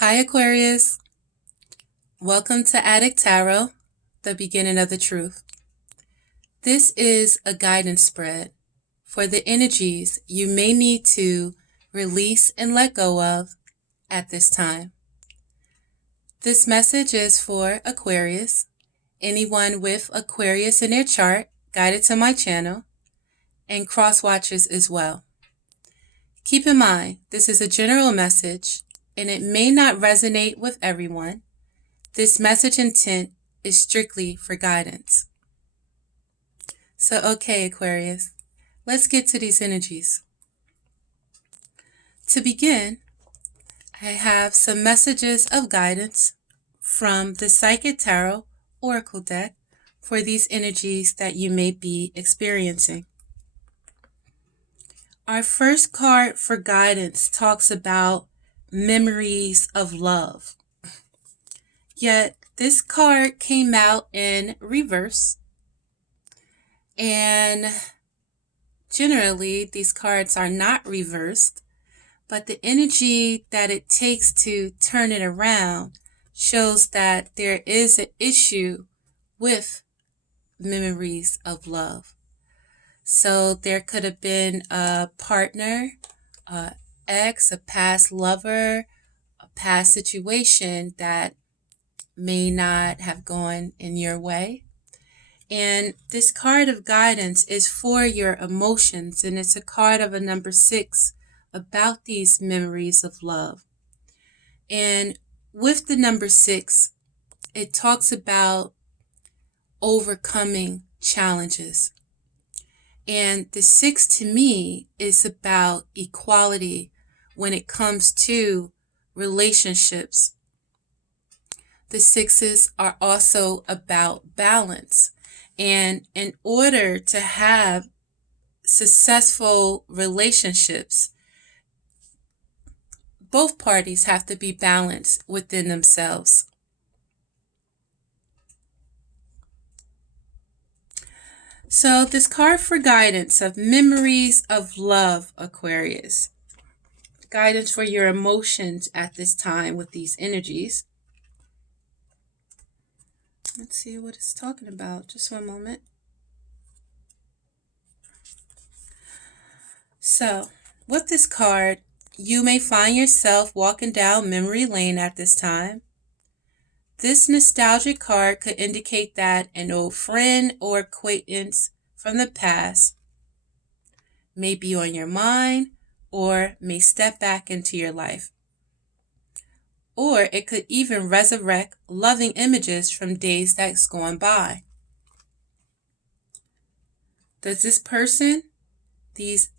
Hi Aquarius, welcome to Adik Tarot, the beginning of the truth. This is a guidance spread for the energies you may need to release and let go of at this time. This message is for Aquarius, anyone with Aquarius in their chart guided to my channel, and cross watchers as well. Keep in mind, this is a general message and it may not resonate with everyone. This message intent is strictly for guidance. So, okay, Aquarius, let's get to these energies. To begin, I have some messages of guidance from the Psychic Tarot Oracle deck for these energies that you may be experiencing. Our first card for guidance talks about memories of love. Yet this card came out in reverse. And generally, these cards are not reversed, but the energy that it takes to turn it around shows that there is an issue with memories of love. So there could have been a partner, an ex, a past lover, a past situation that may not have gone in your way. And this card of guidance is for your emotions, and it's a card of a number 6 about these memories of love. And with the number 6, it talks about overcoming challenges. And the 6 to me is about equality when it comes to relationships. The 6s are also about balance. And in order to have successful relationships, both parties have to be balanced within themselves. So this card for guidance of memories of love, Aquarius. Guidance for your emotions at this time with these energies. Let's see what it's talking about. Just one moment. So, with this card, you may find yourself walking down memory lane at this time. This nostalgic card could indicate that an old friend or acquaintance from the past may be on your mind or may step back into your life. Or it could even resurrect loving images from days that's gone by. Does this person, these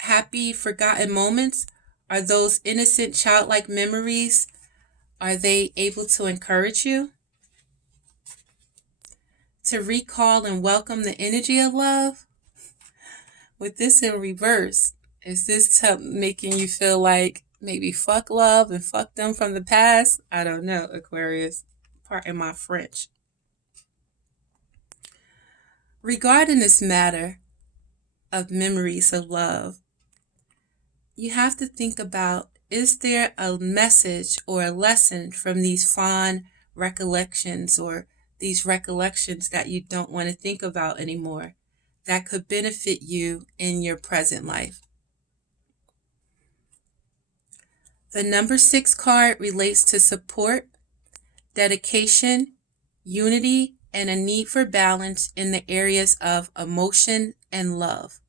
happy forgotten moments, are those innocent childlike memories, are they able to encourage you to recall and welcome the energy of love? With this in reverse, is this making you feel like maybe fuck love and fuck them from the past? I don't know, Aquarius. Pardon my French. Regarding this matter of memories of love, you have to think about, is there a message or a lesson from these fond recollections or these recollections that you don't want to think about anymore that could benefit you in your present life? The number 6 card relates to support, dedication, unity, and a need for balance in the areas of emotion and love.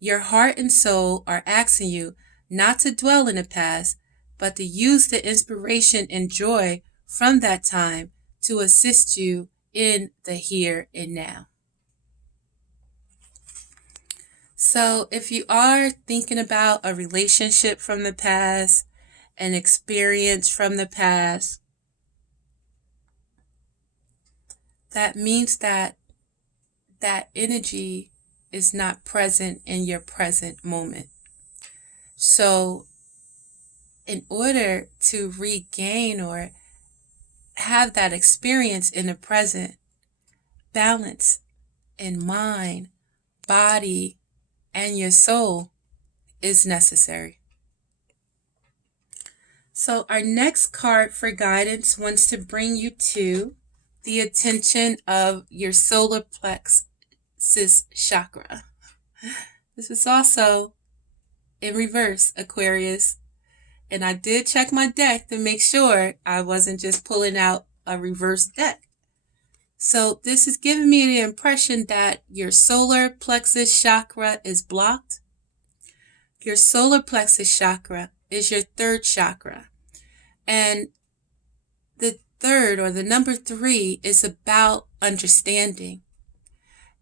Your heart and soul are asking you not to dwell in the past, but to use the inspiration and joy from that time to assist you in the here and now. So if you are thinking about a relationship from the past, an experience from the past, that means that that energy is not present in your present moment. So in order to regain or have that experience in the present, balance in mind, body, and your soul is necessary. So our next card for guidance wants to bring you to the attention of your solar plexus chakra. This is also in reverse, Aquarius. And I did check my deck to make sure I wasn't just pulling out a reverse deck. So this is giving me the impression that your solar plexus chakra is blocked. Your solar plexus chakra is your third chakra. And the third, or the number 3, is about understanding.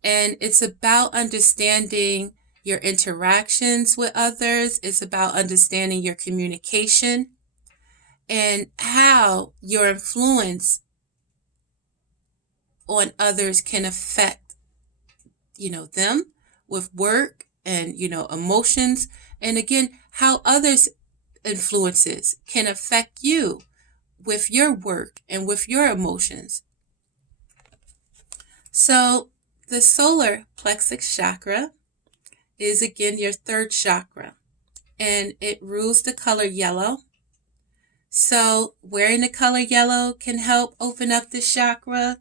And it's about understanding your interactions with others. It's about understanding your communication and how your influence on others can affect, them with work and, emotions. And again, how others' influences can affect you with your work and with your emotions. So the solar plexus chakra is again your third chakra, and it rules the color yellow. So wearing the color yellow can help open up the chakra.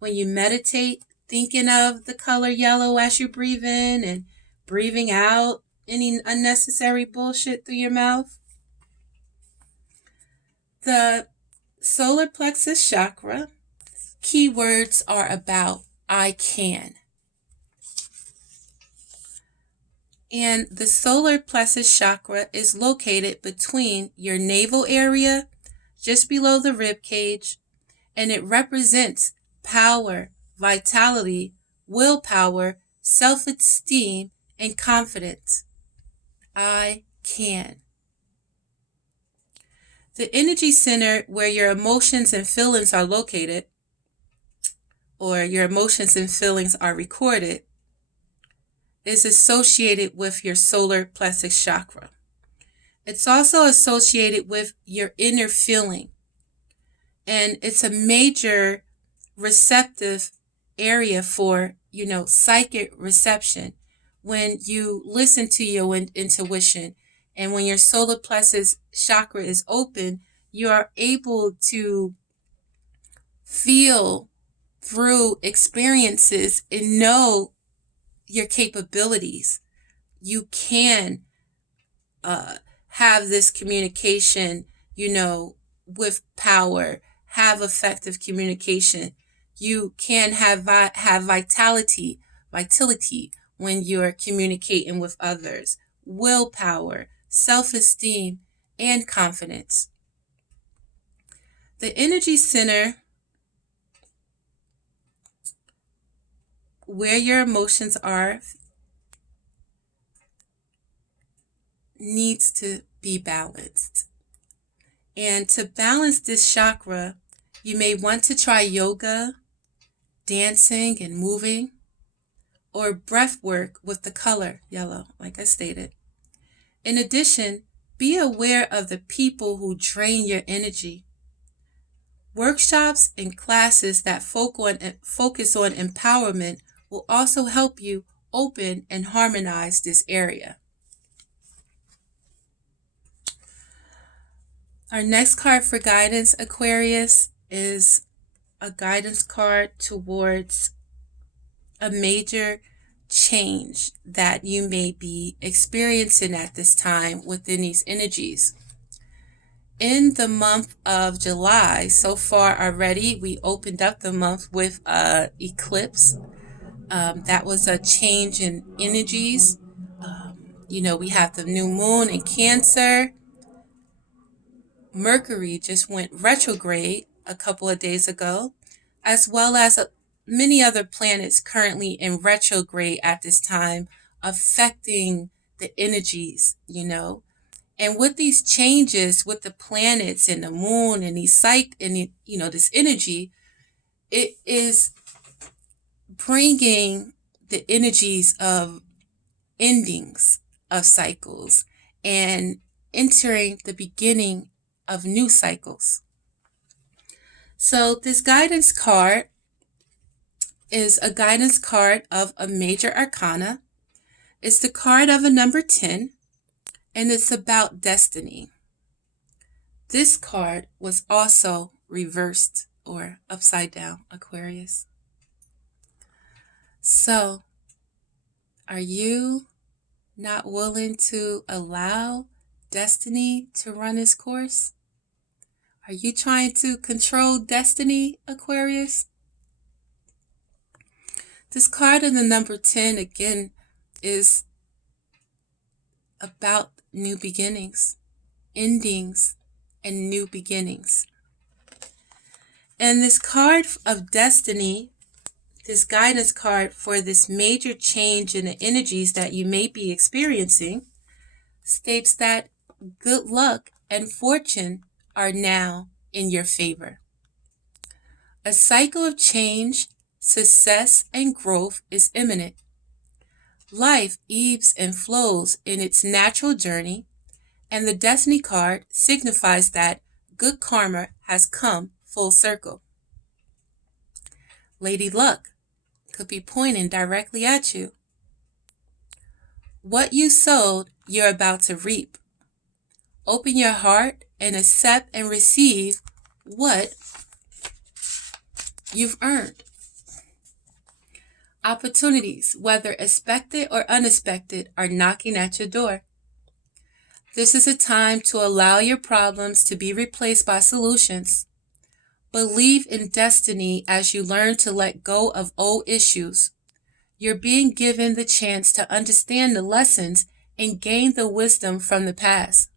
When you meditate, thinking of the color yellow as you breathe in and breathing out any unnecessary bullshit through your mouth. The solar plexus chakra keywords are about I can. And the solar plexus chakra is located between your navel area, just below the rib cage, and it represents power, vitality, willpower, self-esteem, and confidence. I can. The energy center where your emotions and feelings are located, or your emotions and feelings are recorded, is associated with your solar plexus chakra. It's also associated with your inner feeling, and it's a major receptive area for, psychic reception. When you listen to your intuition, and when your solar plexus chakra is open, you are able to feel through experiences and know your capabilities. You can have this communication, with power, have effective communication. You can have vitality when you're communicating with others, willpower, self-esteem, and confidence. The energy center where your emotions are needs to be balanced. And to balance this chakra, you may want to try yoga, dancing and moving, or breath work with the color yellow, like I stated. In addition, be aware of the people who drain your energy. Workshops and classes that focus on empowerment will also help you open and harmonize this area. Our next card for guidance, Aquarius, is a guidance card towards a major change that you may be experiencing at this time within these energies. In the month of July, so far already, we opened up the month with eclipse. That was a change in energies. We have the new moon in Cancer. Mercury just went retrograde a couple of days ago, as well as many other planets currently in retrograde at this time, affecting the energies, And with these changes with the planets and the moon and these this energy, it is bringing the energies of endings of cycles and entering the beginning of new cycles. So this guidance card is a guidance card of a major arcana. It's the card of a number 10, and it's about destiny. This card was also reversed or upside down, Aquarius. So, are you not willing to allow destiny to run its course? Are you trying to control destiny, Aquarius? This card in the number 10 again is about new beginnings, endings, and new beginnings. And this card of destiny, this guidance card for this major change in the energies that you may be experiencing, states that good luck and fortune are now in your favor. A cycle of change, success, and growth is imminent. Life ebbs and flows in its natural journey, and the Destiny card signifies that good karma has come full circle. Lady Luck could be pointing directly at you. What you sowed, you're about to reap. Open your heart and accept and receive what you've earned. Opportunities, whether expected or unexpected, are knocking at your door. This is a time to allow your problems to be replaced by solutions. Believe in destiny as you learn to let go of old issues. You're being given the chance to understand the lessons and gain the wisdom from the past,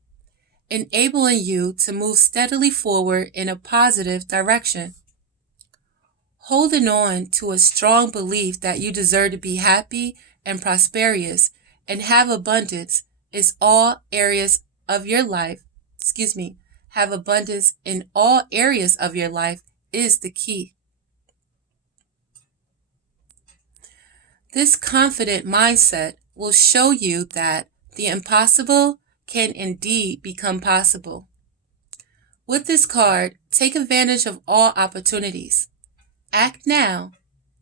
enabling you to move steadily forward in a positive direction. Holding on to a strong belief that you deserve to be happy and prosperous and have abundance is all areas of your life. Have abundance in all areas of your life is the key. This confident mindset will show you that the impossible can indeed become possible. With this card, take advantage of all opportunities. Act now,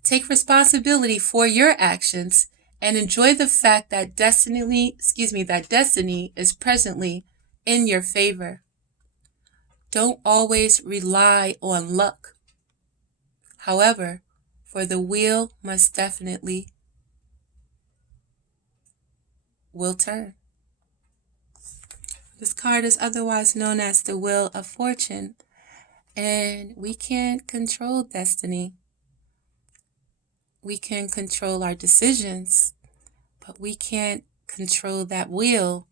take responsibility for your actions, and enjoy the fact that destiny is presently in your favor. Don't always rely on luck. However, for the wheel must definitely will turn. This card is otherwise known as the Wheel of Fortune, and we can't control destiny. We can control our decisions, but we can't control that wheel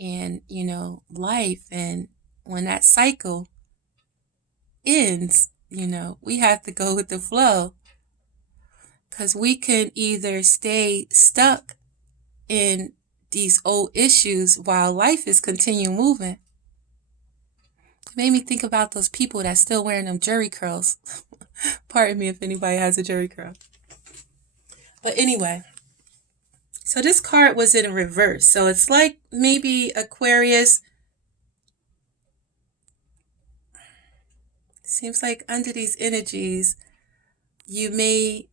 and, life. And when that cycle ends, we have to go with the flow, because we can either stay stuck in these old issues while life is continuing moving. It made me think about those people that still wearing them jerry curls. Pardon me if anybody has a jerry curl. But anyway, so this card was in reverse. So it's like maybe Aquarius. Seems like under these energies, you may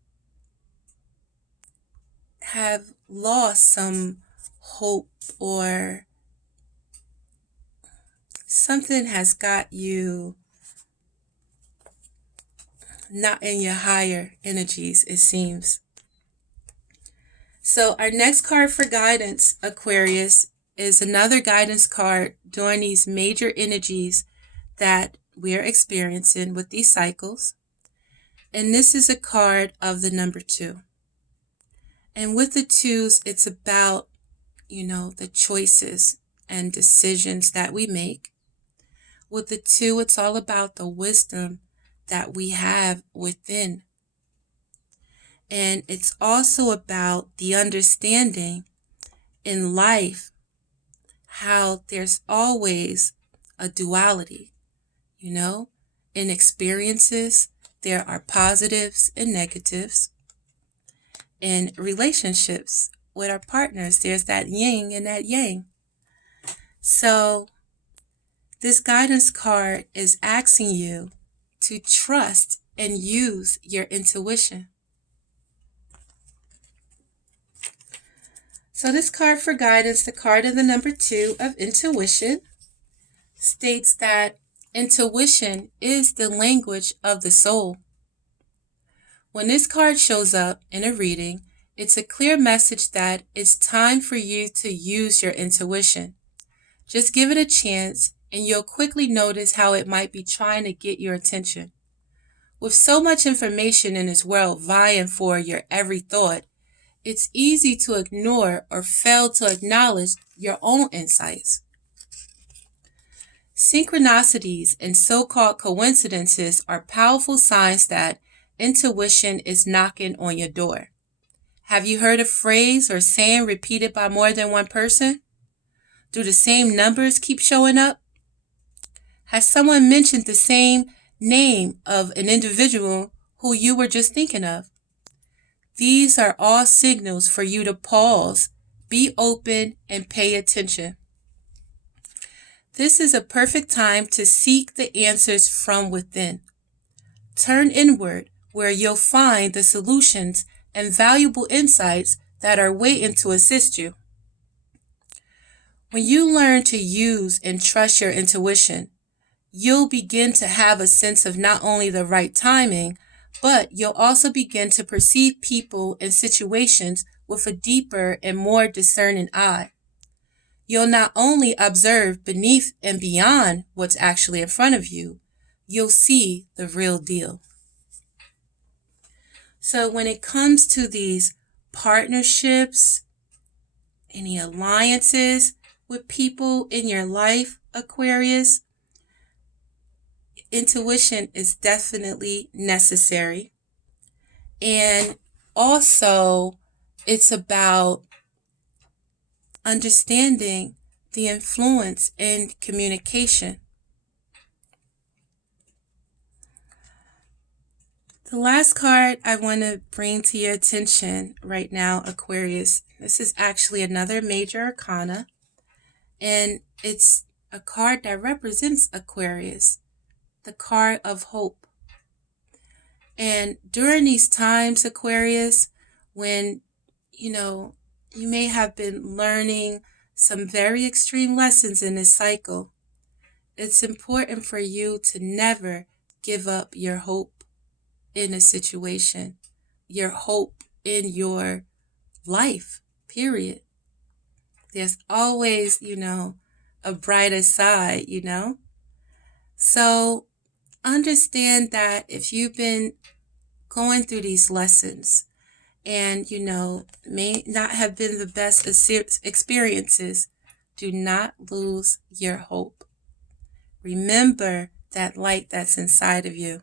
have lost some hope, or something has got you not in your higher energies, it seems. So our next card for guidance, Aquarius, is another guidance card during these major energies that we're experiencing with these cycles. And this is a card of the number 2. And with the 2s, it's about, the choices and decisions that we make. With the 2, it's all about the wisdom that we have within. And it's also about the understanding in life how there's always a duality, in experiences. There are positives and negatives. In relationships with our partners, there's that yin and that yang. So this guidance card is asking you to trust and use your intuition. So this card for guidance, the card of the number 2 of intuition, states that intuition is the language of the soul. When this card shows up in a reading, it's a clear message that it's time for you to use your intuition. Just give it a chance, and you'll quickly notice how it might be trying to get your attention. With so much information in this world vying for your every thought, it's easy to ignore or fail to acknowledge your own insights. Synchronicities and so-called coincidences are powerful signs that intuition is knocking on your door. Have you heard a phrase or saying repeated by more than one person? Do the same numbers keep showing up? Has someone mentioned the same name of an individual who you were just thinking of? These are all signals for you to pause, be open, and pay attention. This is a perfect time to seek the answers from within. Turn inward, where you'll find the solutions and valuable insights that are waiting to assist you. When you learn to use and trust your intuition, you'll begin to have a sense of not only the right timing, but you'll also begin to perceive people and situations with a deeper and more discerning eye. You'll not only observe beneath and beyond what's actually in front of you, you'll see the real deal. So when it comes to these partnerships, any alliances with people in your life, Aquarius, intuition is definitely necessary. And also, it's about understanding the influence in communication. The last card I want to bring to your attention right now, Aquarius, this is actually another major arcana, and it's a card that represents Aquarius, the card of hope. And during these times, Aquarius, when, you may have been learning some very extreme lessons in this cycle, it's important for you to never give up your hope in a situation, your hope in your life, period. There's always, a brighter side, So understand that if you've been going through these lessons and, may not have been the best experiences, do not lose your hope. Remember that light that's inside of you.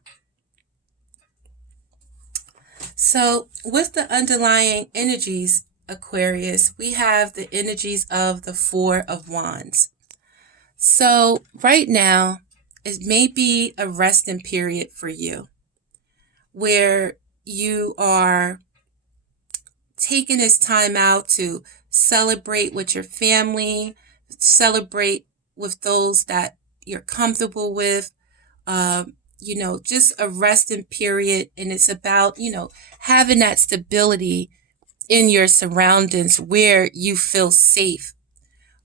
So with the underlying energies, Aquarius, we have the energies of the Four of Wands. So right now, it may be a resting period for you where you are taking this time out to celebrate with your family, celebrate with those that you're comfortable with, just a resting period. And it's about, having that stability in your surroundings where you feel safe,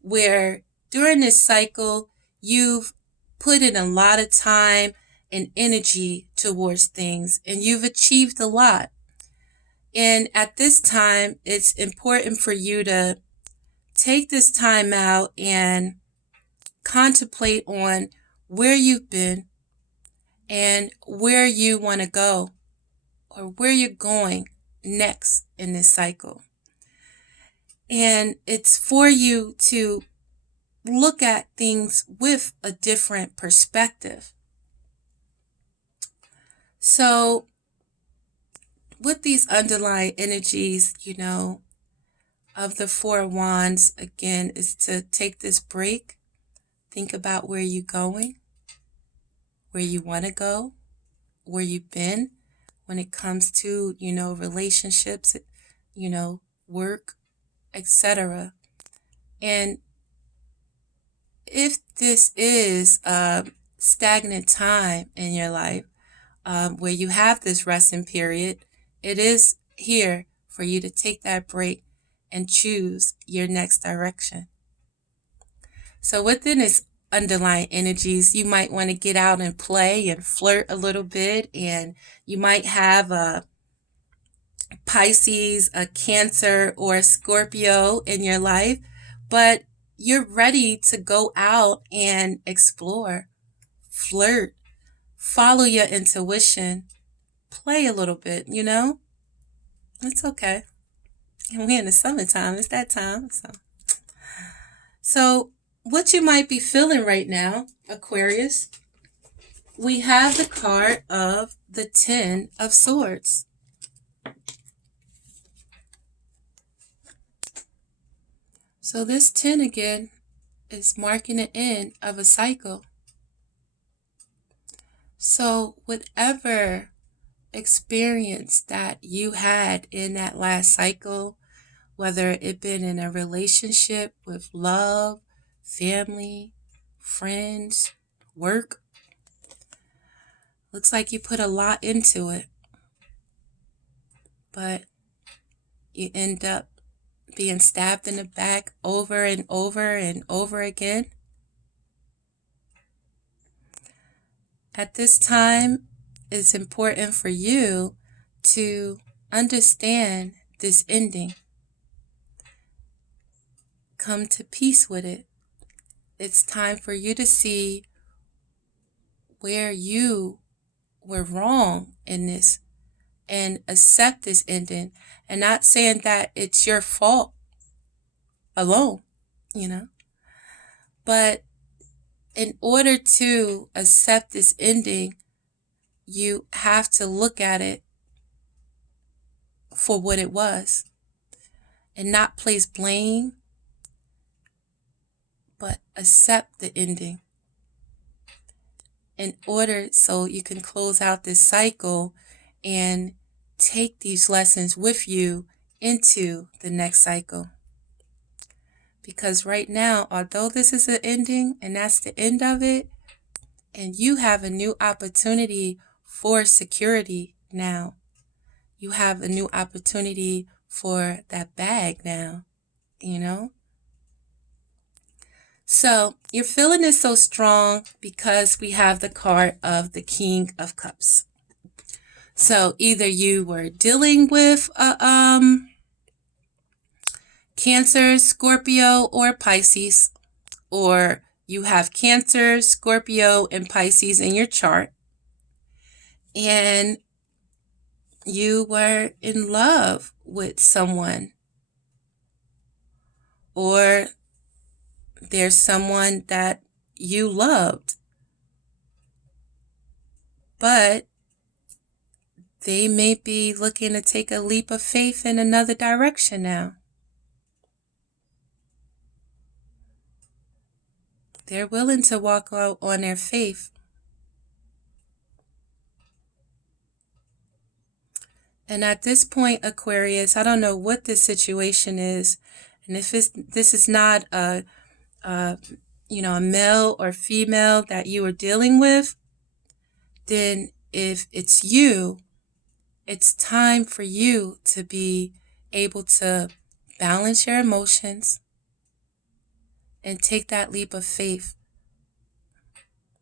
where during this cycle, you've put in a lot of time and energy towards things, and you've achieved a lot. And at this time, it's important for you to take this time out and contemplate on where you've been and where you want to go, or where you're going next in this cycle. And it's for you to look at things with a different perspective. So with these underlying energies, of the Four of Wands, again, is to take this break, think about where you're going, where you want to go, where you've been when it comes to, relationships, work, etc. And if this is a stagnant time in your life, where you have this resting period, it is here for you to take that break and choose your next direction. So within this underlying energies. You might want to get out and play and flirt a little bit, and you might have a Pisces, a Cancer, or a Scorpio in your life, but you're ready to go out and explore, flirt, follow your intuition, play a little bit, It's okay. And we're in the summertime. It's that time. So what you might be feeling right now, Aquarius, we have the card of the Ten of Swords. So this 10 again is marking the end of a cycle. So whatever experience that you had in that last cycle, whether it been in a relationship with love, family, friends, work, looks like you put a lot into it, but you end up being stabbed in the back over and over and over again. At this time, it's important for you to understand this ending. Come to peace with it. It's time for you to see where you were wrong in this and accept this ending, and not saying that it's your fault alone, but in order to accept this ending, you have to look at it for what it was and not place blame, but accept the ending in order so you can close out this cycle and take these lessons with you into the next cycle. Because right now, although this is an ending and that's the end of it, and you have a new opportunity for security now. You have a new opportunity for that bag now, So you're feeling this so strong because we have the card of the King of Cups. So either you were dealing with a Cancer, Scorpio, or Pisces, or you have Cancer, Scorpio, and Pisces in your chart, and you were in love with someone, or there's someone that you loved, but they may be looking to take a leap of faith in another direction now. They're willing to walk out on their faith. And at this point, Aquarius, I don't know what this situation is. And if this is not a male or female that you are dealing with, then if it's you, it's time for you to be able to balance your emotions and take that leap of faith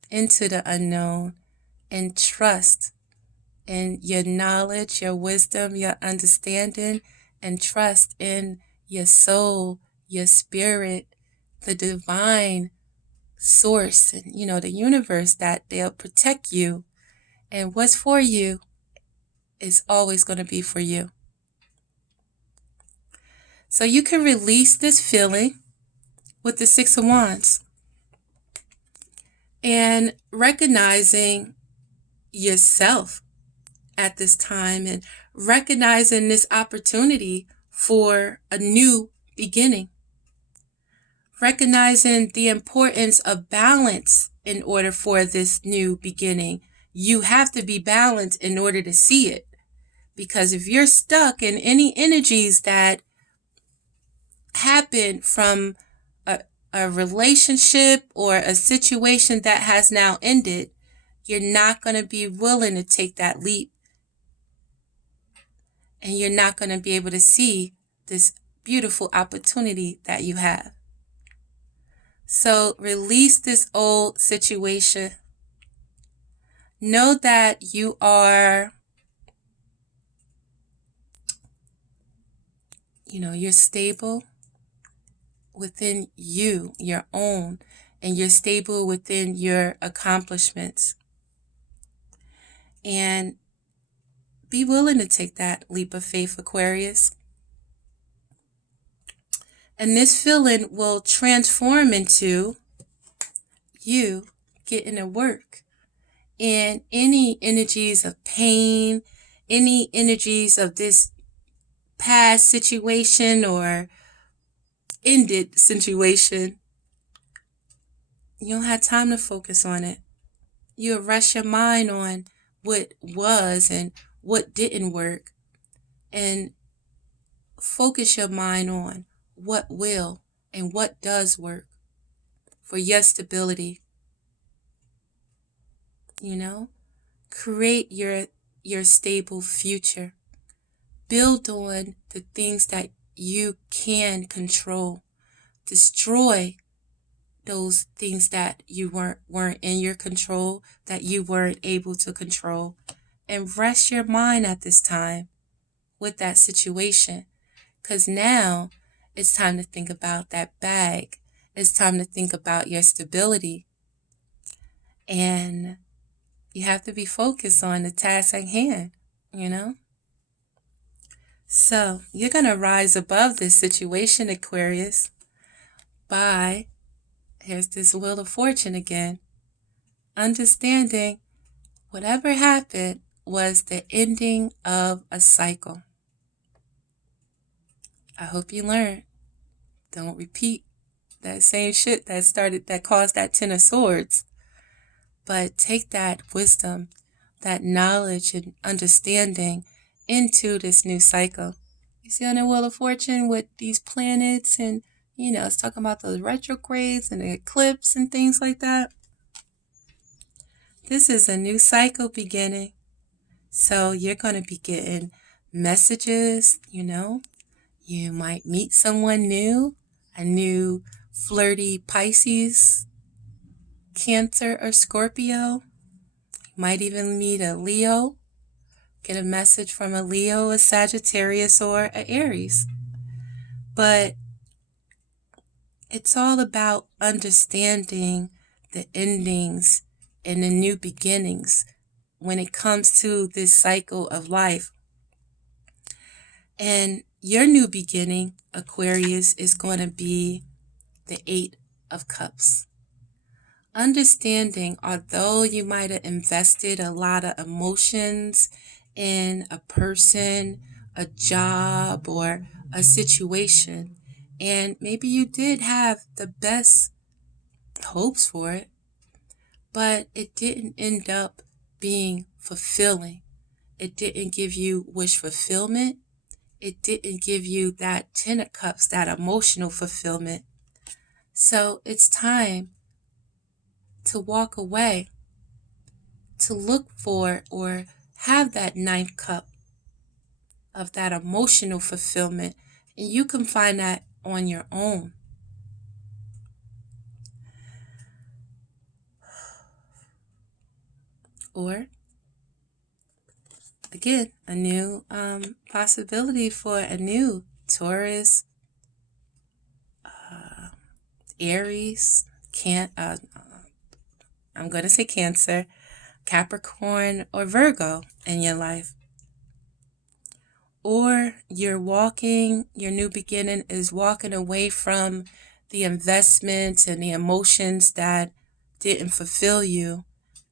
into the unknown and trust in your knowledge, your wisdom, your understanding, and trust in your soul, your spirit, the divine source, and the universe, that they'll protect you, and what's for you is always going to be for you. So you can release this feeling with the Six of Wands and recognizing yourself at this time and recognizing this opportunity for a new beginning. Recognizing the importance of balance in order for this new beginning. You have to be balanced in order to see it. Because if you're stuck in any energies that happen from a relationship or a situation that has now ended, you're not going to be willing to take that leap. And you're not going to be able to see this beautiful opportunity that you have. So release this old situation. Know that you are, you're stable within you, your own, and you're stable within your accomplishments. And be willing to take that leap of faith, Aquarius. And this feeling will transform into you getting to work. And any energies of pain, any energies of this past situation or ended situation, you don't have time to focus on it. You arrest your mind on what was and what didn't work, and focus your mind on what will and what does work for your stability. Create your stable future. Build on the things that you can control. Destroy those things that you weren't in your control, that you weren't able to control, and rest your mind at this time with that situation. Because now it's time to think about that bag. It's time to think about your stability. And you have to be focused on the task at hand, So you're going to rise above this situation, Aquarius, by, here's this Wheel of Fortune again, understanding whatever happened was the ending of a cycle. I hope you learned. Don't repeat that same shit that caused that Ten of Swords. But take that wisdom, that knowledge and understanding into this new cycle. You see on the Wheel of Fortune with these planets and, it's talking about those retrogrades and the eclipse and things like that. This is a new cycle beginning. So you're going to be getting messages, You might meet someone new, a new flirty Pisces, Cancer, or Scorpio. You might even meet a Leo. Get a message from a Leo, a Sagittarius, or an Aries. But it's all about understanding the endings and the new beginnings when it comes to this cycle of life. And your new beginning, Aquarius, is going to be the Eight of Cups. Understanding, although you might have invested a lot of emotions in a person, a job, or a situation, and maybe you did have the best hopes for it, but it didn't end up being fulfilling. It didn't give you wish fulfillment. It didn't give you that Ten of Cups, that emotional fulfillment. So it's time to walk away, to look for or have that Ninth Cup of that emotional fulfillment. And you can find that on your own. Or, again, a new possibility for a new Taurus, Aries, I'm going to say Cancer, Capricorn, or Virgo in your life. Or your new beginning is walking away from the investments and the emotions that didn't fulfill you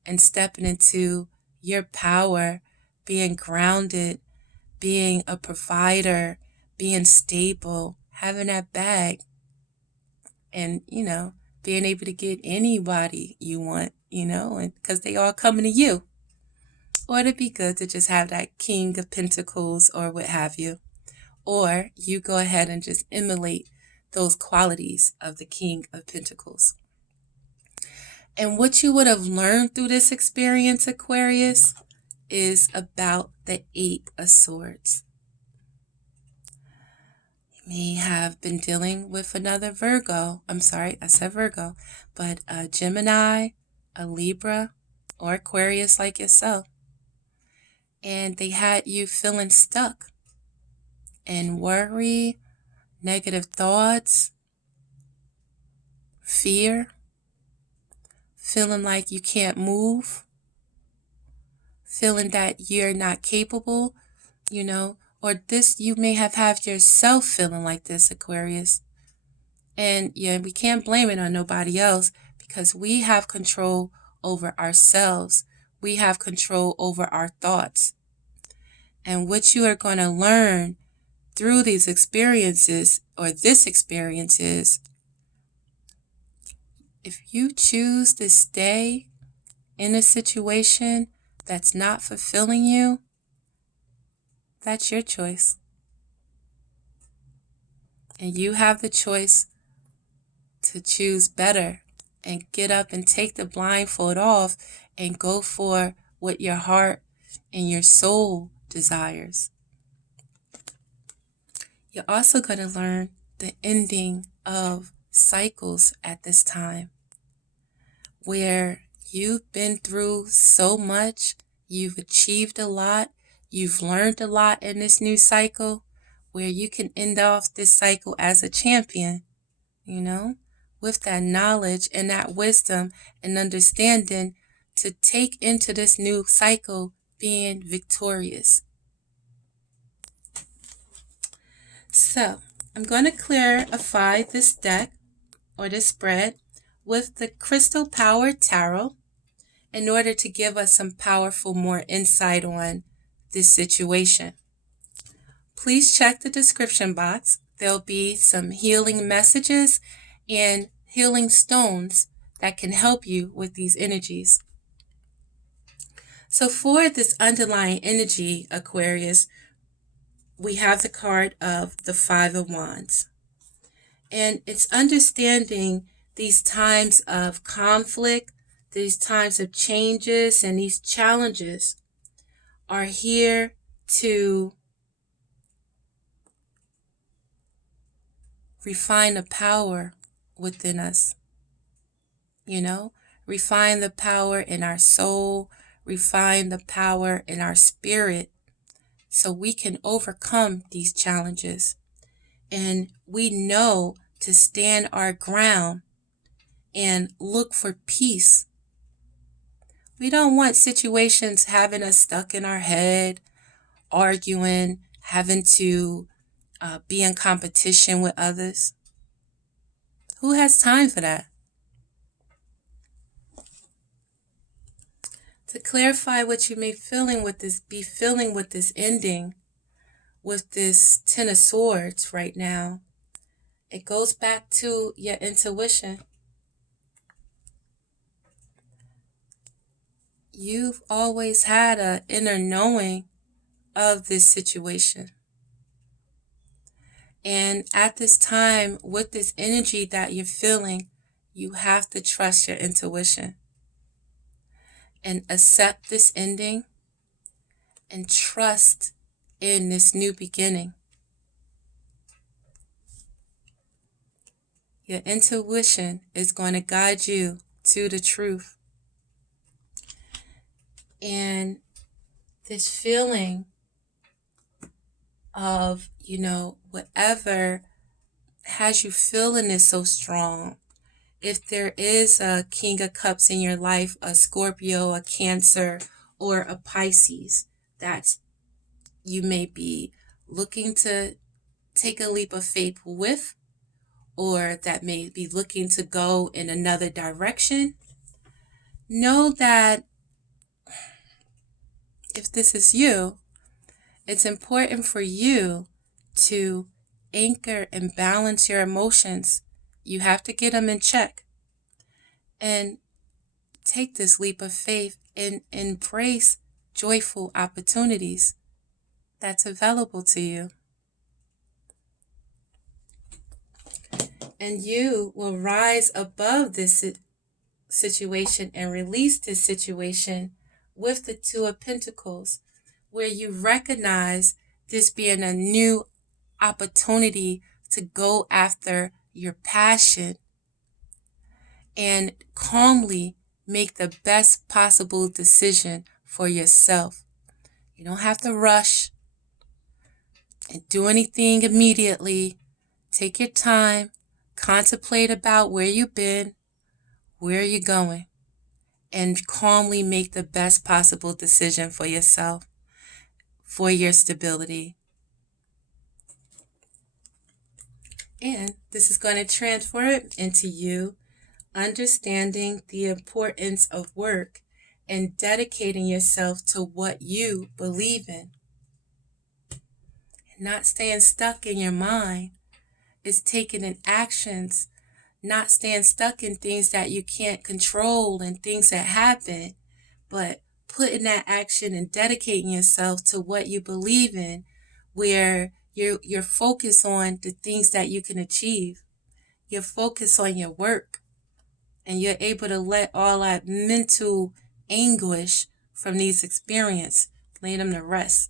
and stepping into your power, being grounded, being a provider, being stable, having that bag, and, being able to get anybody you want, and because they all coming to you. Or it'd be good to just have that King of Pentacles or what have you. Or you go ahead and just emulate those qualities of the King of Pentacles. And what you would have learned through this experience, Aquarius, is about the Eight of Swords. may have been dealing with another Virgo. I'm sorry, I said Virgo, but a Gemini, a Libra, or Aquarius like yourself. And they had you feeling stuck in worry, negative thoughts, fear, feeling like you can't move, feeling that you're not capable, or this, you may have had yourself feeling like this, Aquarius. And yeah, we can't blame it on nobody else because we have control over ourselves. We have control over our thoughts. And what you are going to learn through these experiences, or this experience, is if you choose to stay in a situation that's not fulfilling you, that's your choice. And you have the choice to choose better and get up and take the blindfold off and go for what your heart and your soul desires. You're also going to learn the ending of cycles at this time, where you've been through so much, you've achieved a lot, you've learned a lot in this new cycle, where you can end off this cycle as a champion, with that knowledge and that wisdom and understanding to take into this new cycle being victorious. So, I'm going to clarify this deck or this spread with the Crystal Power Tarot in order to give us some powerful more insight on this situation. Please check the description box. There'll be some healing messages and healing stones that can help you with these energies. So for this underlying energy, Aquarius, we have the card of the Five of Wands. And it's understanding these times of conflict, these times of changes, and these challenges are here to refine the power within us. Refine the power in our soul, refine the power in our spirit, so we can overcome these challenges. And we know to stand our ground and look for peace. We don't want situations having us stuck in our head, arguing, having to be in competition with others. Who has time for that? To clarify what you may be feeling with this ending, with this Ten of Swords right now, it goes back to your intuition. You've always had an inner knowing of this situation. And at this time, with this energy that you're feeling, you have to trust your intuition and accept this ending and trust in this new beginning. Your intuition is going to guide you to the truth. And this feeling of, whatever has you feeling this so strong. If there is a King of Cups in your life, a Scorpio, a Cancer, or a Pisces, that's you may be looking to take a leap of faith with, or that may be looking to go in another direction, know that if this is you, it's important for you to anchor and balance your emotions. You have to get them in check and take this leap of faith and embrace joyful opportunities that's available to you. And you will rise above this situation and release this situation with the Two of Pentacles, where you recognize this being a new opportunity to go after your passion and calmly make the best possible decision for yourself. You don't have to rush and do anything immediately. Take your time, contemplate about where you've been, where you're going, and calmly make the best possible decision for yourself, for your stability. And this is going to transfer it into you understanding the importance of work and dedicating yourself to what you believe in. Not staying stuck in your mind. It's taking in actions, not staying stuck in things that you can't control and things that happen, but putting that action and dedicating yourself to what you believe in, where you're focused on the things that you can achieve. You're focused on your work, and you're able to let all that mental anguish from these experiences, lay them to rest.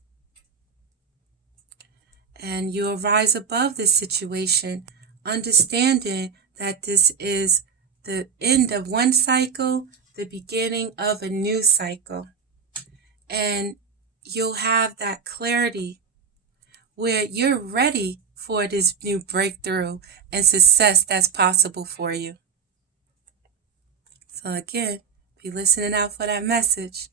And you'll rise above this situation, understanding that this is the end of one cycle, the beginning of a new cycle. And you'll have that clarity where you're ready for this new breakthrough and success that's possible for you. So again, be listening out for that message.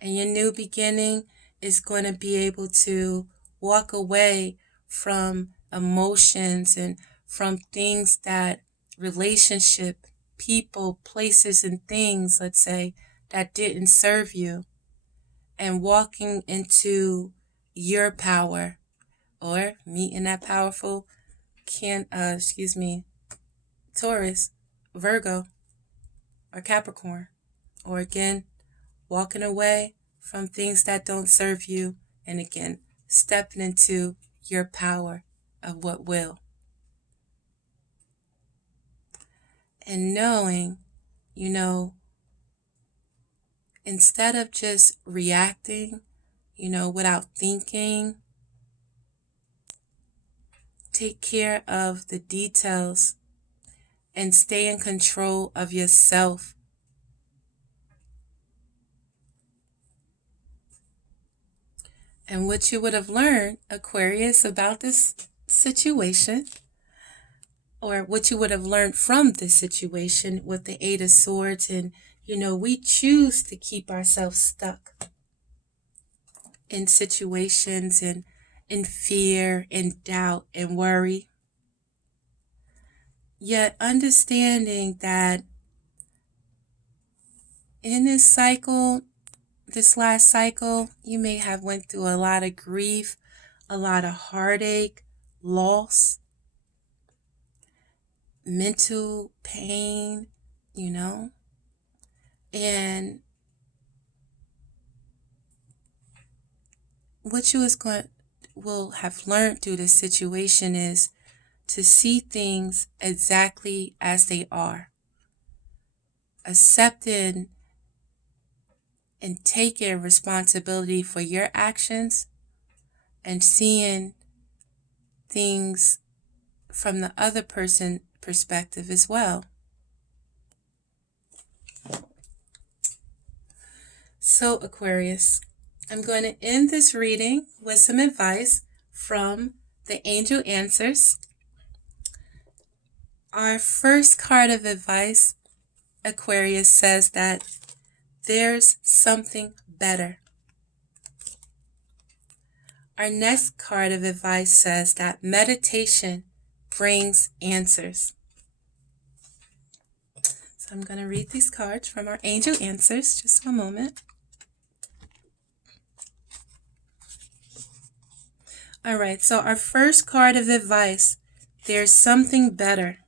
And your new beginning is going to be able to walk away from emotions and from things that relationship, people, places, and things, let's say, that didn't serve you, and walking into your power, or meeting that powerful Taurus, Virgo, or Capricorn, or again, walking away from things that don't serve you, and again, stepping into your power of what will. And knowing, instead of just reacting, without thinking, take care of the details and stay in control of yourself. And what you would have learned, Aquarius, about this situation, or what you would have learned from this situation with the Eight of Swords, and we choose to keep ourselves stuck in situations and in fear and doubt and worry. Yet understanding that in this cycle, this last cycle, you may have went through a lot of grief, a lot of heartache, loss, mental pain, and what you will have learned through this situation is to see things exactly as they are, accepting and taking responsibility for your actions, and seeing things from the other person's perspective as well. So Aquarius, I'm going to end this reading with some advice from the angel answers. Our first card of advice, Aquarius, says that there's something better. Our next card of advice says that meditation brings answers. So I'm going to read these cards from our angel answers. Just one moment. All right, so our first card of advice, there's something better.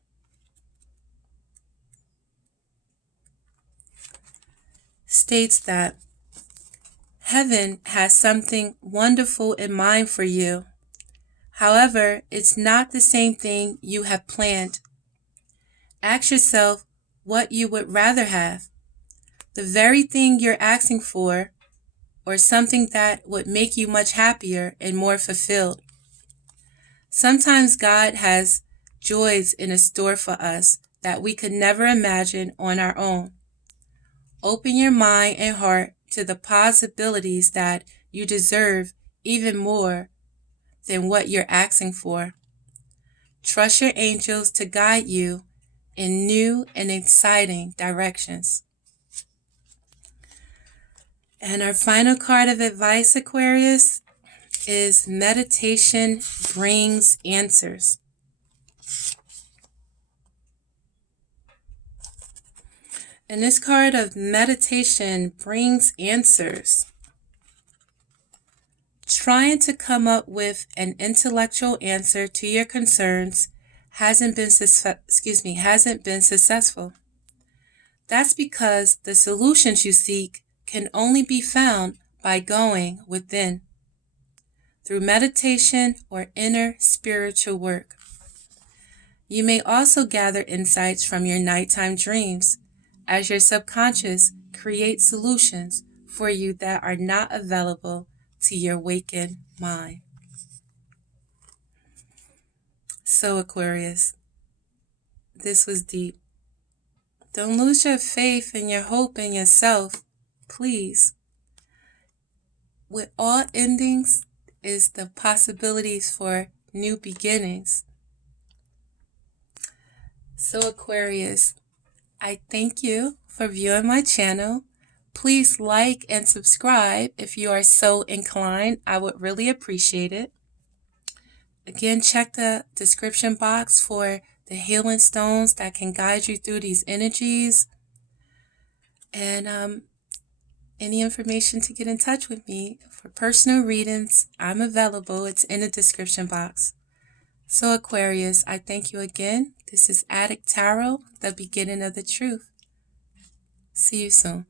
States that heaven has something wonderful in mind for you. However, it's not the same thing you have planned. Ask yourself what you would rather have. The very thing you're asking for, or something that would make you much happier and more fulfilled. Sometimes God has joys in a store for us that we could never imagine on our own. Open your mind and heart to the possibilities that you deserve even more than what you're asking for. Trust your angels to guide you in new and exciting directions. And our final card of advice, Aquarius, is meditation brings answers. And this card of meditation brings answers. Trying to come up with an intellectual answer to your concerns hasn't been successful. That's because the solutions you seek can only be found by going within, through meditation or inner spiritual work. You may also gather insights from your nighttime dreams, as your subconscious creates solutions for you that are not available to your wakened mind. So, Aquarius, this was deep. Don't lose your faith and your hope in yourself, please. With all endings is the possibilities for new beginnings. So, Aquarius, I thank you for viewing my channel. Please like and subscribe if you are so inclined. I would really appreciate it. Again, check the description box for the healing stones that can guide you through these energies. And any information to get in touch with me for personal readings, I'm available. It's in the description box. So, Aquarius, I thank you again. This is Adik Tarot, the beginning of the truth. See you soon.